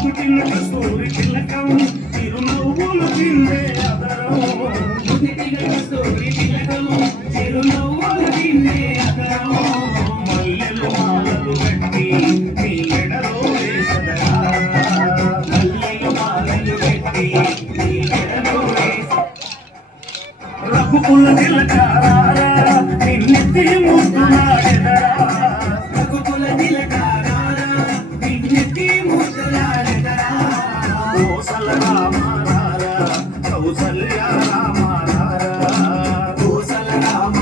పుట్టిన కస్తూరి తిలకం చిరునవ్వులు పిండే అదరం పుట్టిన కస్తూరి తిలకం చిరునవ్వులు పిండే అదరం మల్లెలు మాలలు కట్టి నీ మెడలో వేసదరా మల్లెలు మాలలు కట్టి నీ మెడలో రఘుకుల తిలకారా నిన్నెత్తి ముద్దులాడెదరా రఘుకుల తిలకారా నిన్నెత్తి కౌసల్య రామ కౌసల్య రామ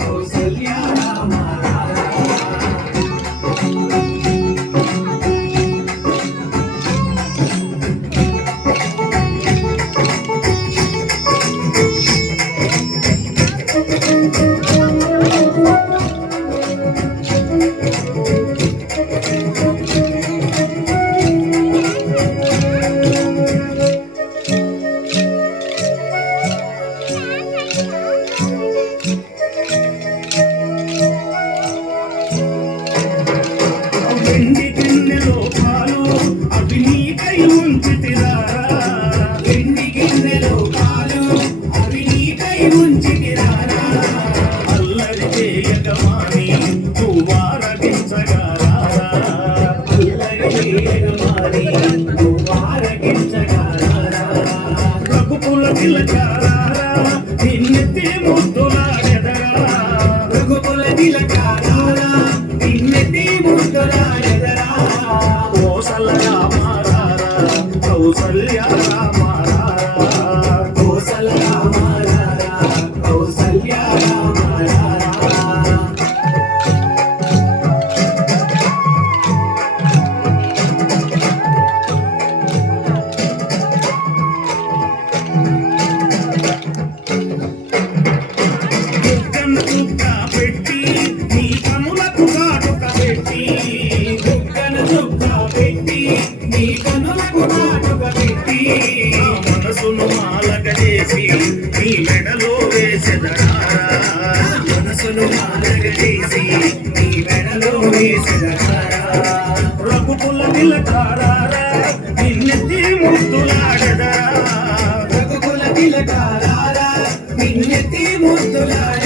కౌసల్య రామ వెండి గిన్నెలో పాలు అవి నీకై ఉంచితిరా వెండి గిన్నెలో పాలు అవి నీకై ఉంచితిరా అల్లరి చేయగమాని నువ్వారగించగారా అల్లరి చేయగమాని నువ్వారగించగారా రఘుకుల తిలకారా నిన్నెత్తి ముద్దులాడెదరా రఘుకుల తిలకారా నిన్నెత్తి ముద్దులాడెదరా కౌసల్య రామ కౌసల్య రామ కౌసల్య రామ కౌసల్య రామ పెట్టి నీ కనులకు కాటుక పెట్టి దుఃఖను దుఃఖ పెట్టి నీ కనులకు కాటుక పెట్టి మనసును మాలక చేసి నీ మెడలో వేసెదరా మనసును మాలక చేసి నీ మెడలో వేసెదరా రఘుకుల తిలకారా నిన్నెత్తి ముద్దులాడెదరా రఘుకుల తిలకారా నిన్నెత్తి ముద్దులాడెదరా